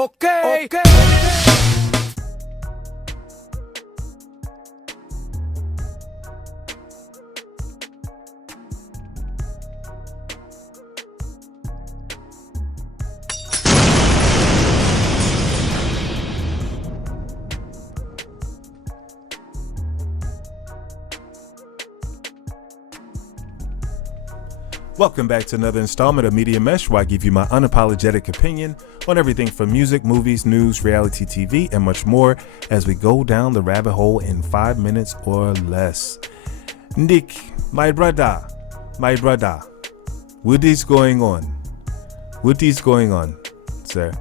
Okay. Welcome back to another installment of MEDIAMESH, where I give you my unapologetic opinion on everything from music, movies, news, reality TV, and much more as we go down the rabbit hole in 5 minutes or less. Nick, my brother, what is going on? What is going on, sir?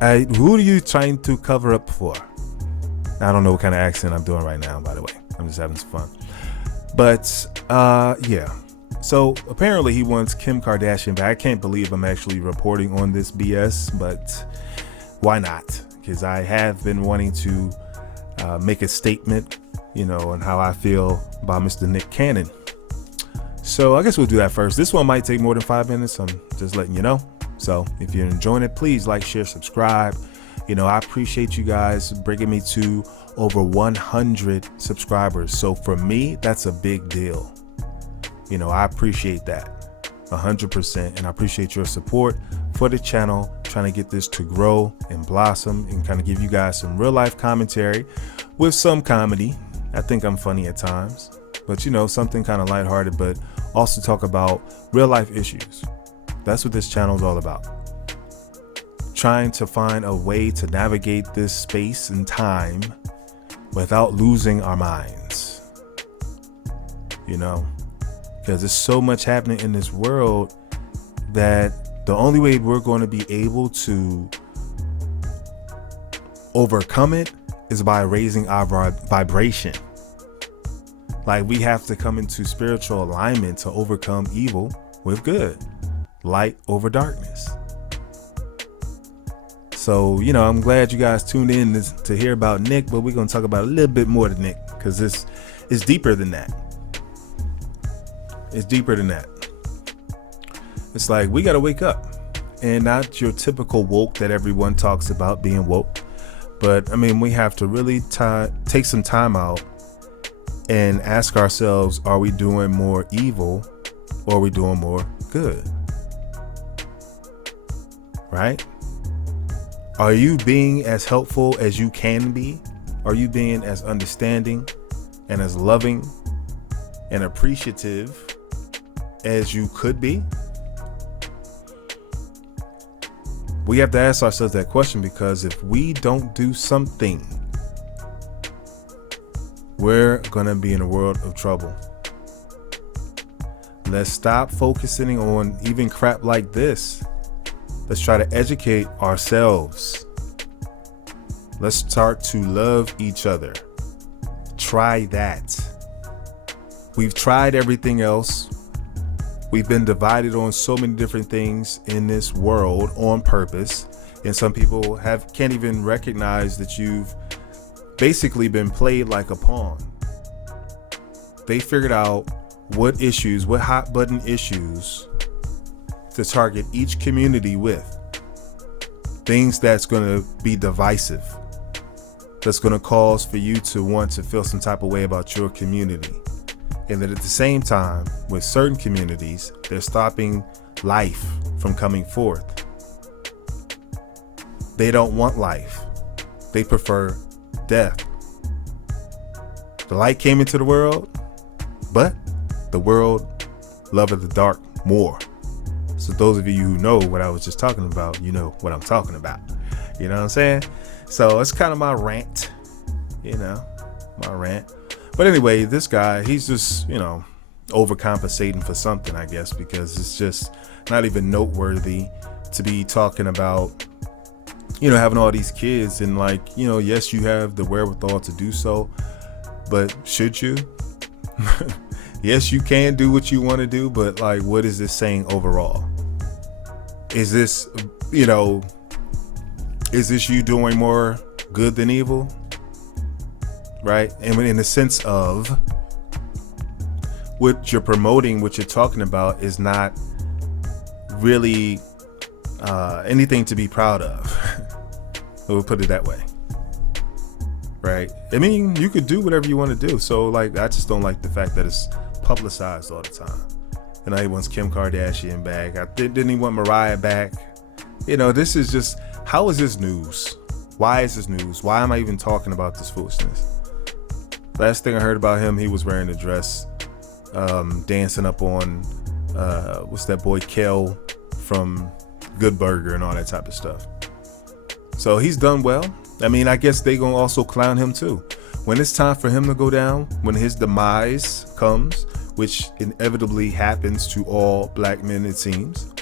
Who are you trying to cover up for? I don't know what kind of accent I'm doing right now, by the way. I'm just having some fun. But, yeah. So apparently he wants Kim Kardashian back. I can't believe I'm actually reporting on this BS, but why not? Because I have been wanting to make a statement, on how I feel about Mr. Nick Cannon. So I guess we'll do that first. This one might take more than 5 minutes. I'm just letting you know. So if you're enjoying it, please like, share, subscribe. I appreciate you guys bringing me to over 100 subscribers. So for me, that's a big deal. I appreciate that 100%, and I appreciate your support for the channel, trying to get this to grow and blossom and kind of give you guys some real life commentary with some comedy. I think I'm funny at times, but something kind of lighthearted, but also talk about real life issues. That's what this channel is all about. Trying to find a way to navigate this space and time without losing our minds, because there's so much happening in this world that the only way we're going to be able to overcome it is by raising our vibration. Like, we have to come into spiritual alignment to overcome evil with good, light over darkness. So, I'm glad you guys tuned in to hear about Nick, but we're going to talk about a little bit more than Nick, because this is deeper than that. It's deeper than that. It's like, we got to wake up, and not your typical woke that everyone talks about being woke. But we have to really take some time out and ask ourselves, are we doing more evil or are we doing more good? Right? Are you being as helpful as you can be? Are you being as understanding and as loving and appreciative as you could be? We have to ask ourselves that question, because if we don't do something, we're gonna be in a world of trouble. Let's stop focusing on even crap like this. Let's try to educate ourselves. Let's start to love each other. Try that. We've tried everything else. We've been divided on so many different things in this world on purpose. And some people can't even recognize that you've basically been played like a pawn. They figured out what hot button issues to target each community with. Things that's going to be divisive. That's going to cause for you to want to feel some type of way about your community. And that at the same time, with certain communities, they're stopping life from coming forth. They don't want life. They prefer death. The light came into the world, but the world loveth the dark more. So those of you who know what I was just talking about, you know what I'm talking about. You know what I'm saying? So it's kind of my rant, my rant. But anyway, this guy, he's just, overcompensating for something, I guess, because it's just not even noteworthy to be talking about, having all these kids and yes, you have the wherewithal to do so, but should you? Yes, you can do what you want to do, but what is this saying overall? Is this, is this you doing more good than evil? Right? And in the sense of what you're promoting, what you're talking about is not really anything to be proud of. We'll put it that way. Right? I mean, you could do whatever you want to do. So, like, I just don't like the fact that it's publicized all the time. And now he wants Kim Kardashian back. Didn't he want Mariah back? You know, this is just, how is this news? Why is this news? Why am I even talking about this foolishness? Last thing I heard about him, he was wearing a dress, dancing up on, what's that boy, Kel from Good Burger and all that type of stuff. So he's done well. I mean, I guess they gonna also clown him too. When it's time for him to go down, when his demise comes, which inevitably happens to all black men, it seems.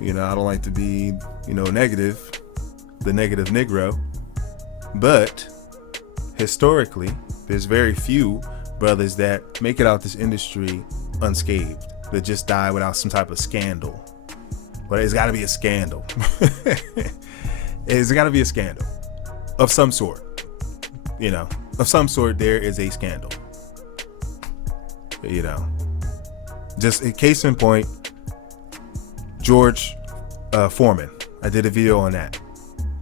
You know, I don't like to be, you know, negative, the negative Negro, but historically, there's very few brothers that make it out this industry unscathed, that just die without some type of scandal. But it's got to be a scandal. It's got to be a scandal of some sort. You know, of some sort, there is a scandal. You know, just a case in point, George Foreman. I did a video on that.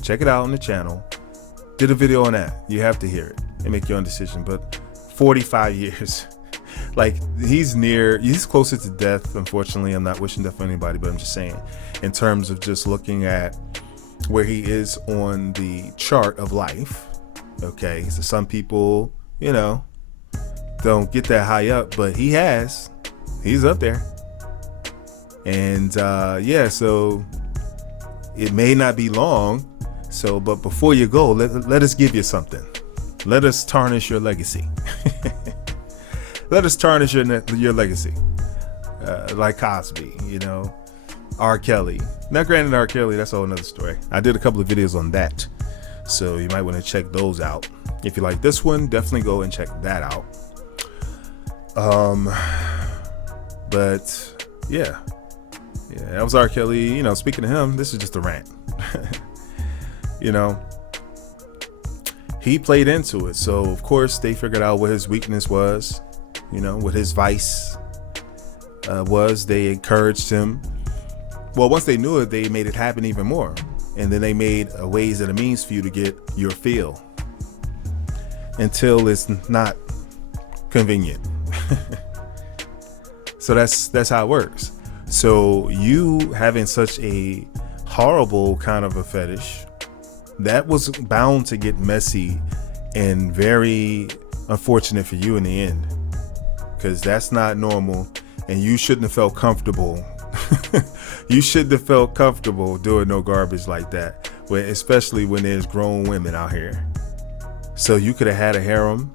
Check it out on the channel. Did a video on that. You have to hear it and make your own decision. But 45 years, like he's closer to death. Unfortunately, I'm not wishing death on anybody, but I'm just saying, in terms of just looking at where he is on the chart of life. Okay, so some people, you know, don't get that high up, but he's up there. And yeah, so it may not be long. So, but before you go, let us give you something. Let us tarnish your legacy. Let us tarnish your legacy. Like Cosby, you know, R. Kelly. Now, granted, R. Kelly, that's a whole nother story. I did a couple of videos on that, so you might want to check those out. If you like this one, definitely go and check that out. But yeah, that was R. Kelly. You know, speaking of him, this is just a rant. You know, he played into it. So of course they figured out what his weakness was, you know, what his vice was. They encouraged him. Well, once they knew it, they made it happen even more. And then they made ways and a means for you to get your feel until it's not convenient. So that's how it works. So you having such a horrible kind of a fetish, that was bound to get messy and very unfortunate for you in the end, because that's not normal, and you shouldn't have felt comfortable. You shouldn't have felt comfortable doing no garbage like that, especially when there's grown women out here. So you could have had a harem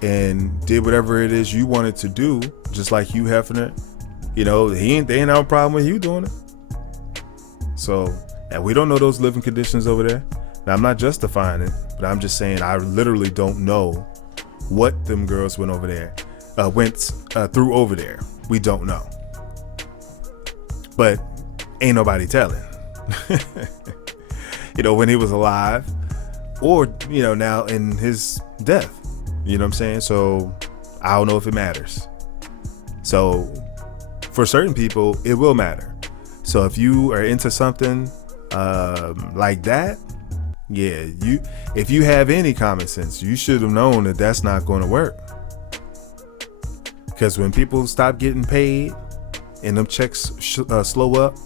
and did whatever it is you wanted to do, just like you Hefner. You know, they ain't have a problem with you doing it. So, and we don't know those living conditions over there. Now, I'm not justifying it, but I'm just saying I literally don't know what them girls went through over there. We don't know. But ain't nobody telling. You know, when he was alive, or, you know, now in his death. You know what I'm saying? So I don't know if it matters. So for certain people, it will matter. So if you are into something like that, yeah, if you have any common sense, you should have known that that's not going to work. Because when people stop getting paid and them checks slow up,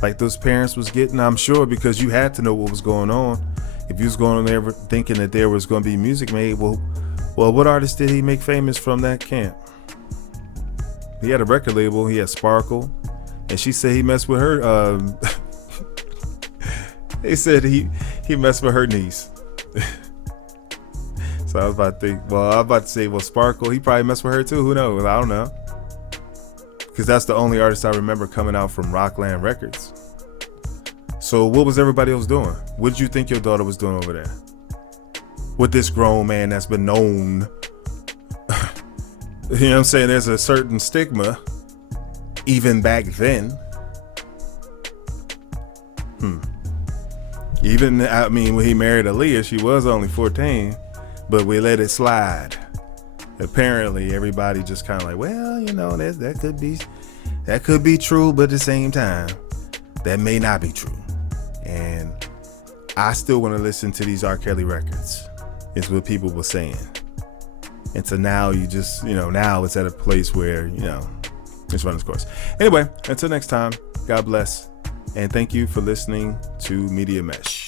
like those parents was getting, I'm sure, because you had to know what was going on. If you was going on there thinking that there was going to be music made, well, what artist did he make famous from that camp? He had a record label. He had Sparkle, and she said he messed with her. They said he messed with her niece. So I was about to say, Sparkle, he probably messed with her too. Who knows? I don't know. Because that's the only artist I remember coming out from Rockland Records. So what was everybody else doing? What did you think your daughter was doing over there with this grown man that's been known? You know what I'm saying? There's a certain stigma even back then. Even, I mean, when he married Aaliyah, she was only 14, but we let it slide. Apparently everybody just kind of like, well, you know, that could be true, but at the same time, that may not be true. And I still want to listen to these R. Kelly records, is what people were saying. And so now you just, now it's at a place where, it's run its course. Anyway, until next time, God bless. And thank you for listening to Media Mesh.